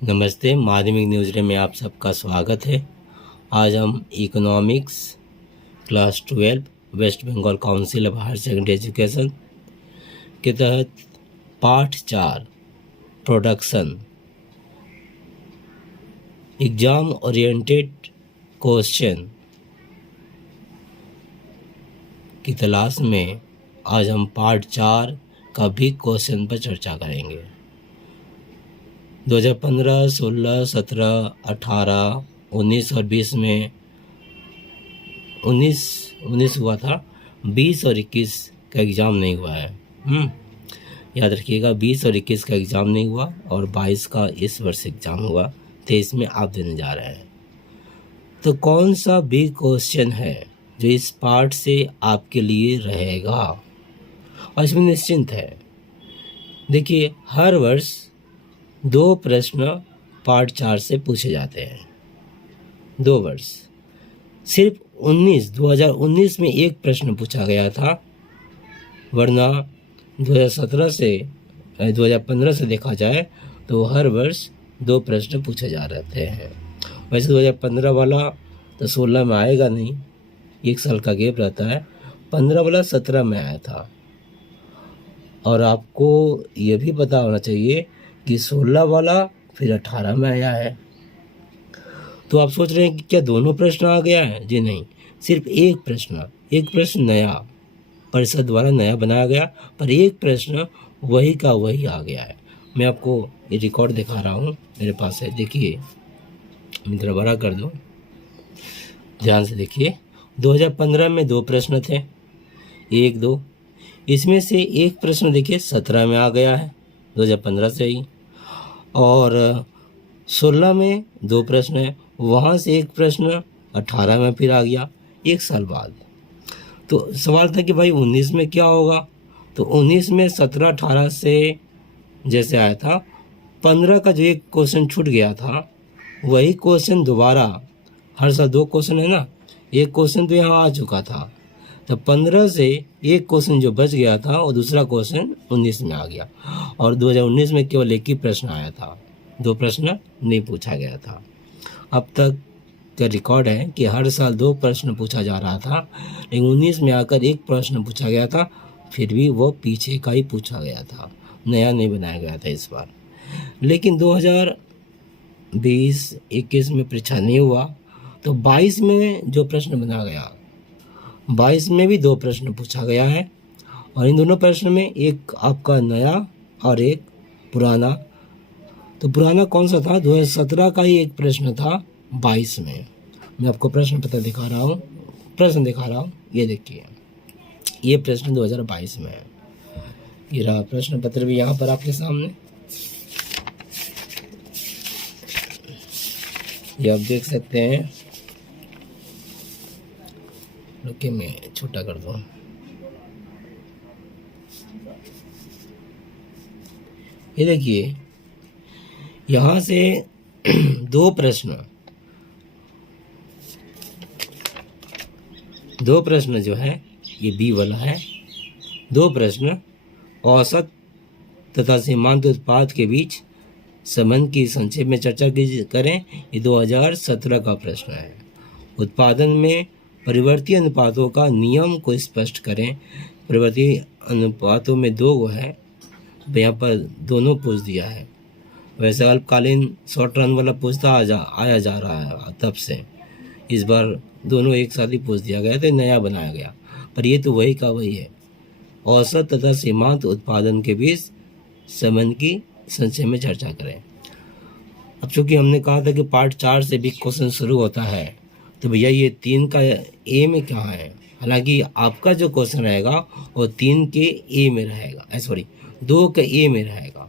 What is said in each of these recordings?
नमस्ते, माध्यमिक news day में आप सबका स्वागत है। आज हम economics class 12 West Bengal council of higher secondary education के तहत पाठ 4 प्रोडक्शन एग्जाम ओरिएंटेड क्वेश्चन की तलाश में आज हम पार्ट 4 का भी क्वेश्चन पर चर्चा करेंगे। 2015, 16, 17, 18, 19 और 20 में 19 हुआ था, 20 और 21 का एग्ज़ाम नहीं हुआ है। याद रखिएगा, 20 और 21 का एग्ज़ाम नहीं हुआ और 22 का इस वर्ष एग्ज़ाम हुआ, 23 में आप देने जा रहे हैं। तो कौन सा बिग क्वेश्चन है जो इस पार्ट से आपके लिए रहेगा और इसमें निश्चिंत है। देखिए, हर वर्ष 2 प्रश्न पार्ट 4 से पूछे जाते हैं। 2 वर्ष, सिर्फ 2019 में एक प्रश्न पूछा गया था, वरना 2017 से 2015 से देखा जाए तो हर वर्ष 2 प्रश्न पूछे जा रहे हैं। वैसे 2015 वाला तो 16 में आएगा नहीं, 1 साल का गैप रहता है। 15 वाला 17 में आया था। और आपको ये भी पता होना चाहिए कि 16 वाला फिर 18 में आया है। तो आप सोच रहे हैं कि क्या दोनों प्रश्न आ गया है? जी नहीं, सिर्फ एक प्रश्न नया परिषद द्वारा नया बनाया गया, पर एक प्रश्न वही का वही आ गया है। मैं आपको ये रिकॉर्ड दिखा रहा हूँ, मेरे पास है। देखिए, मैं जरा बड़ा कर दूँ, ध्यान से देखिए। 2015 में 2 प्रश्न थे, 1, 2। इसमें से एक प्रश्न देखिए 17 में आ गया है, 2015 से ही। और 16 में 2 प्रश्न है, वहाँ से एक प्रश्न 18 में फिर आ गया, 1 साल बाद। तो सवाल था कि भाई 19 में क्या होगा? तो 19 में 17, 18 से जैसे आया था, 15 का जो एक क्वेश्चन छूट गया था, वही क्वेश्चन दोबारा, हर साल 2 क्वेश्चन है ना, एक क्वेश्चन तो यहाँ आ चुका था, तो 15 से एक क्वेश्चन जो बच गया था वो दूसरा क्वेश्चन 19 में आ गया। और 2019 में केवल एक ही प्रश्न आया था, 2 प्रश्न नहीं पूछा गया था। अब तक का रिकॉर्ड है कि हर साल 2 प्रश्न पूछा जा रहा था, लेकिन 19 में आकर एक प्रश्न पूछा गया था, फिर भी वो पीछे का ही पूछा गया था, नया नहीं बनाया गया था इस बार। लेकिन 2020-21 में परीक्षा नहीं हुआ, तो 22 में जो प्रश्न बना गया, 22 में भी 2 प्रश्न पूछा गया है। और इन दोनों प्रश्न में एक आपका नया और एक पुराना। तो पुराना कौन सा था? 2017 का ही एक प्रश्न था 22 में। मैं आपको प्रश्न दिखा रहा हूँ, ये देखिए, ये प्रश्न 2022 में है। ये रहा प्रश्न पत्र भी यहाँ पर आपके सामने, ये आप देख सकते हैं। रुकिए, मैं छोटा कर दूँ। ये देखिए, यहाँ से 2 प्रश्न जो है, ये बी वाला है। 2 प्रश्न औसत तथा सीमांत उत्पाद के बीच संबंध की संक्षेप में चर्चा करें। ये 2017 का प्रश्न है। उत्पादन में परिवर्ती अनुपातों का नियम को स्पष्ट करें। परिवर्ती अनुपातों में 2 है, यहाँ पर दोनों पूछ दिया है। वैसे अल्पकालीन शॉर्ट रन वाला पूछता आया जा रहा है तब से, इस बार दोनों एक साथ ही पूछ दिया गया, तो नया बनाया गया, पर ये तो वही का वही है। औसत तथा सीमांत उत्पादन के बीच संबंध की संक्षेप में चर्चा करें। अब चूंकि हमने कहा था कि पार्ट 4 से भी क्वेश्चन शुरू होता है, तो भैया ये 3 का ए में क्या है? हालांकि आपका जो क्वेश्चन रहेगा वो 3 के ए में रहेगा, सॉरी 2 के ए में रहेगा।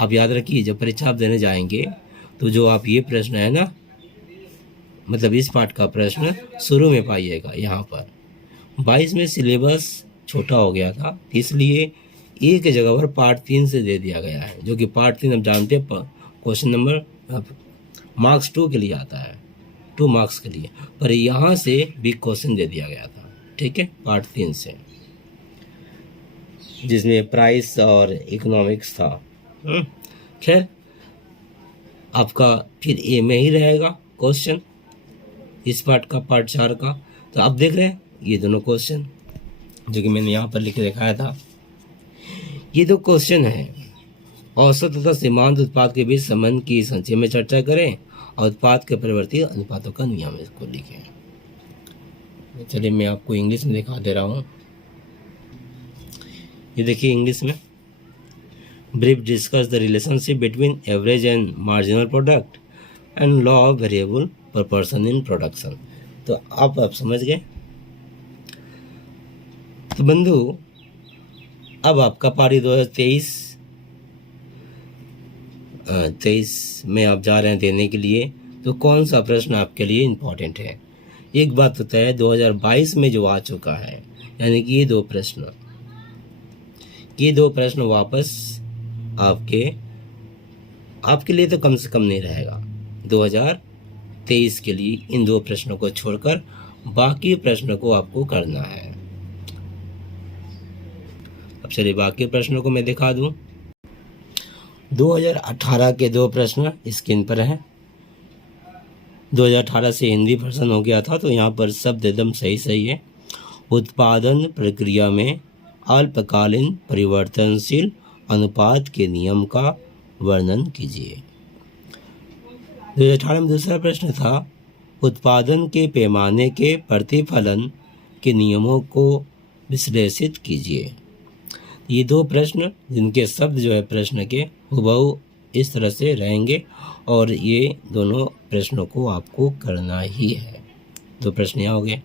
आप याद रखिए, जब परीक्षा आप देने जाएंगे तो जो आप ये प्रश्न है ना, मतलब इस पार्ट का प्रश्न शुरू में पाइएगा। यहाँ पर 22 में सिलेबस छोटा हो गया था, इसलिए ए के जगह पर पार्ट 3 से दे दिया गया है, जो कि पार्ट 3 हम जानते हैं क्वेश्चन नंबर मार्क्स 2 के लिए आता है, 2 मार्क्स के लिए, पर यहाँ से भी क्वेश्चन दे दिया गया था, ठीक है, पार्ट 3 से, जिसमें प्राइस और इकोनॉमिक्स था। खैर, आपका फिर ए में ही रहेगा क्वेश्चन, इस पार्ट का, पार्ट 4 का। तो आप देख रहे हैं ये दोनों क्वेश्चन जो कि मैंने यहाँ पर लिख के दिखाया था, ये दो क्वेश्चन है। औसत तथा सीमांत उत्पाद के बीच संबंध की संक्षेप में चर्चा करें और उत्पाद के परिवर्ती अनुपातों का नियम इसको लिखें। चलिए मैं आपको इंग्लिश में दिखा दे रहा हूँ। ये देखिए इंग्लिश में, brief discuss the relationship between average and marginal product and law of variable proportion in production. तो आप समझ गए। तो बंधु अब आपका पारी 2023 में आप जा रहे हैं देने के लिए, तो कौन सा प्रश्न आपके लिए इम्पोर्टेंट है? एक बात तो तय है, 2022 में जो आ चुका है, यानी कि ये दो प्रश्न वापस आपके लिए तो कम से कम नहीं रहेगा। 2023 के लिए इन दो प्रश्नों को छोड़कर बाकी प्रश्नों को आपको करना है। अब चलिए बाकी प्रश्नों को मैं दिखा दूं। 2018 के दो प्रश्न स्क्रीन पर हैं। 2018 से हिंदी वर्जन हो गया था, तो यहाँ पर शब्द एकदम सही है। उत्पादन प्रक्रिया में अल्पकालीन परिवर्तनशील अनुपात के नियम का वर्णन कीजिए। 2018 में दूसरा प्रश्न था, उत्पादन के पैमाने के प्रतिफलन के नियमों को विश्लेषित कीजिए। ये दो प्रश्न जिनके शब्द जो है प्रश्न के हुबहू इस तरह से रहेंगे और ये दोनों प्रश्नों को आपको करना ही है। दो प्रश्न यहाँ हो गए।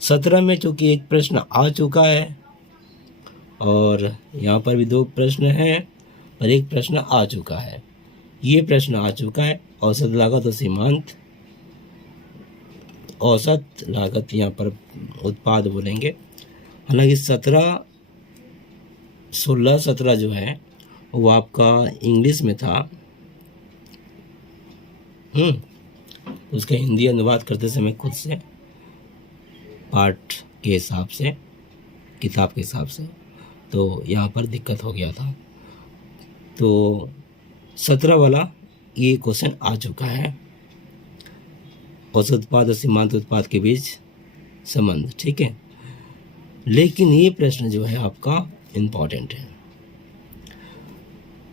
17 में चूंकि एक प्रश्न आ चुका है और यहाँ पर भी दो प्रश्न हैं और एक प्रश्न आ चुका है। ये प्रश्न आ चुका है, औसत लागत और सीमांत। औसत लागत यहाँ पर उत्पाद बोलेंगे। हालांकि 16-17 जो है वो आपका इंग्लिश में था, उसका हिंदी अनुवाद करते समय खुद से पाठ के हिसाब से, किताब के हिसाब से, तो यहाँ पर दिक्कत हो गया था। तो 17 वाला ये क्वेश्चन आ चुका है, औसत उत्पाद और सीमांत उत्पाद के बीच संबंध, ठीक है। लेकिन ये प्रश्न जो है आपका इम्पॉर्टेंट है।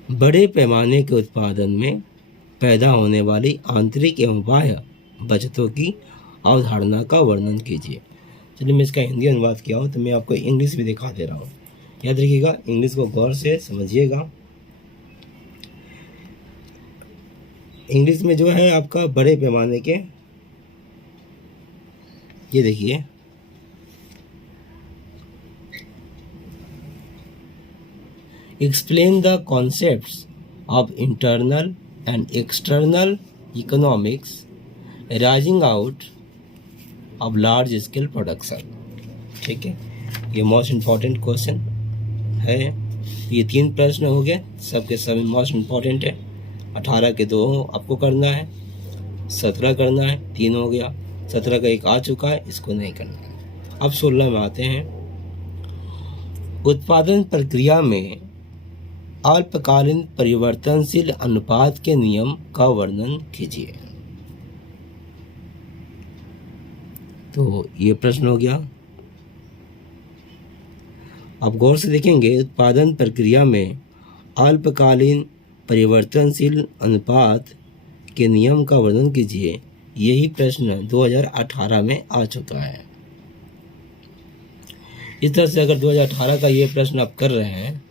बड़े पैमाने के उत्पादन में पैदा होने वाली आंतरिक एवं बाह्य बचतों की अवधारणा का वर्णन कीजिए। चलिए मैं इसका हिंदी अनुवाद किया हूँ, तो मैं आपको इंग्लिश भी दिखा दे रहा हूँ। याद रखिएगा, इंग्लिश को गौर से समझिएगा। इंग्लिश में जो है आपका बड़े पैमाने के, ये देखिए, explain the concepts of internal and external economics arising out of large scale production। ठीक है, ये मोस्ट इम्पॉर्टेंट क्वेश्चन है। ये 3 प्रश्न हो गए, सबके सब मोस्ट इम्पॉर्टेंट है। 18 के 2 आपको करना है, 17 करना है, 3 हो गया। 17 का 1 आ चुका है, इसको नहीं करना है। अब 16 में आते हैं। उत्पादन प्रक्रिया में अल्पकालीन परिवर्तनशील अनुपात के नियम का वर्णन कीजिए। तो ये प्रश्न हो गया। आप गौर से देखेंगे, उत्पादन प्रक्रिया में अल्पकालीन परिवर्तनशील अनुपात के नियम का वर्णन कीजिए। यही प्रश्न 2018 में आ चुका है। इस तरह से अगर 2018 का ये प्रश्न आप कर रहे हैं,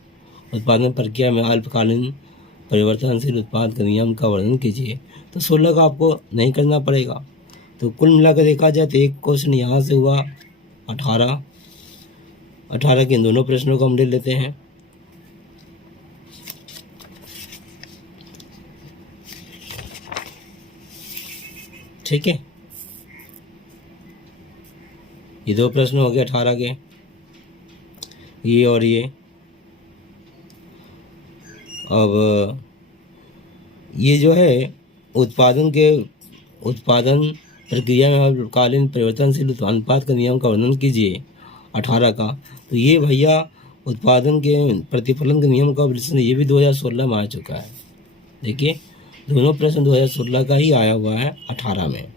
उत्पादन प्रक्रिया में अल्पकालीन परिवर्तनशील उत्पाद के नियम का वर्णन कीजिए, तो 16 का आपको नहीं करना पड़ेगा। तो कुल मिलाकर देखा जाए तो एक क्वेश्चन यहाँ से हुआ, 18 के इन दोनों प्रश्नों को हम ले लेते हैं। ठीक है, ये 2 प्रश्न हो गए 18 के, ये और ये। अब ये जो है उत्पादन प्रक्रिया में अल्पकालीन परिवर्तनशील अनुपात का नियम का वर्णन कीजिए 18 का। तो ये भैया उत्पादन के प्रतिफलन के नियम का विश्लेषण, ये भी 2016 में आ चुका है। देखिए, दोनों प्रश्न 2016 का ही आया हुआ है 18 में।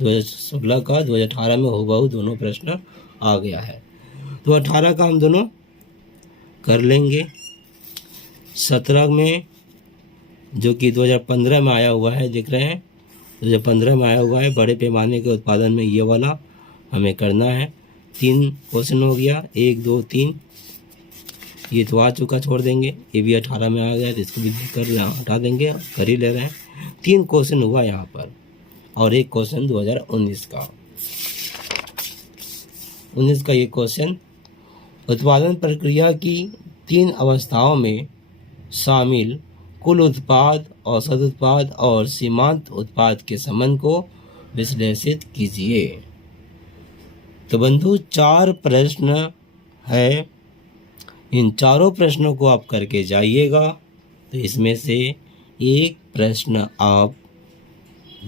2016 का 2018 में हूबहू दोनों प्रश्न आ गया है। तो 18 का हम दोनों कर लेंगे। 17 में जो कि 2015 में आया हुआ है, देख रहे हैं 2015 में आया हुआ है, बड़े पैमाने के उत्पादन में ये वाला हमें करना है। 3 क्वेश्चन हो गया, 1 2 3, ये तो आ चुका, छोड़ देंगे। ये भी 18 में आ गया तो इसको भी हटा देंगे, कर ही ले रहे हैं। 3 क्वेश्चन हुआ यहाँ पर और 1 क्वेश्चन 2019 का। 19 का ये क्वेश्चन, उत्पादन प्रक्रिया की 3 अवस्थाओं में शामिल कुल उत्पाद, औसत उत्पाद और सीमांत उत्पाद के संबंध को विश्लेषित कीजिए। तो बंधु 4 प्रश्न है, इन चारों प्रश्नों को आप करके जाइएगा। तो इसमें से एक प्रश्न आप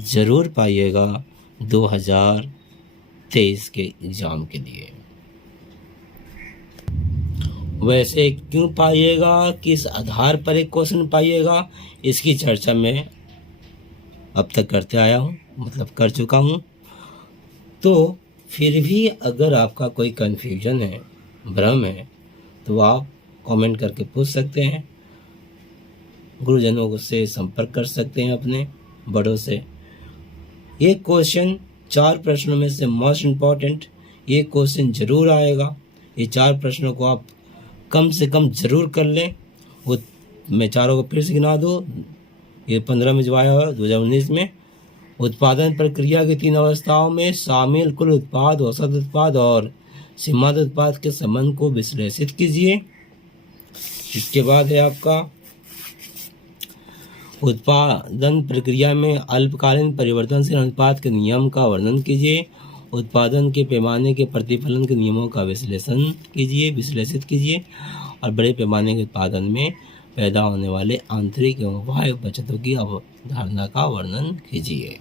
ज़रूर पाइएगा 2023 के एग्ज़ाम के लिए। वैसे क्यों पाइएगा, किस आधार पर एक क्वेश्चन पाइएगा, इसकी चर्चा मैं अब तक करते आया हूँ, मतलब कर चुका हूँ। तो फिर भी अगर आपका कोई कन्फ्यूजन है, भ्रम है, तो आप कमेंट करके पूछ सकते हैं, गुरुजनों से संपर्क कर सकते हैं, अपने बड़ों से। एक क्वेश्चन 4 प्रश्नों में से मोस्ट इम्पॉर्टेंट एक क्वेश्चन जरूर आएगा। ये 4 प्रश्नों को आप कम से कम जरूर कर लें। वो मैं चारों को फिर से गिना दूँ। ये 15 में जो आया हुआ 2019 में, उत्पादन प्रक्रिया की 3 अवस्थाओं में शामिल कुल उत्पाद, औसत उत्पाद और सीमांत उत्पाद के संबंध को विश्लेषित कीजिए। इसके बाद है आपका उत्पादन प्रक्रिया में अल्पकालीन परिवर्तनशील अनुपात के नियम का वर्णन कीजिए। उत्पादन के पैमाने के प्रतिफलन के नियमों का विश्लेषित कीजिए और बड़े पैमाने के उत्पादन में पैदा होने वाले आंतरिक एवं बाह्य बचतों की अवधारणा का वर्णन कीजिए।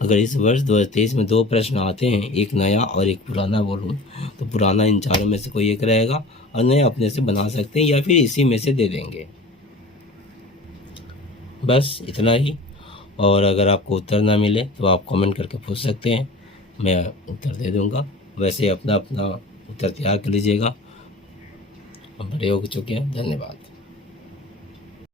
अगर इस वर्ष 2023 में 2 प्रश्न आते हैं, एक नया और एक पुराना बोलूँ, तो पुराना इन चारों में से कोई एक रहेगा और नया अपने से बना सकते हैं या फिर इसी में से दे देंगे। बस इतना ही। और अगर आपको उत्तर ना मिले तो आप कमेंट करके पूछ सकते हैं, मैं उत्तर दे दूंगा। वैसे अपना उत्तर तैयार कर लीजिएगा। हम बड़े हो चुके हैं। धन्यवाद।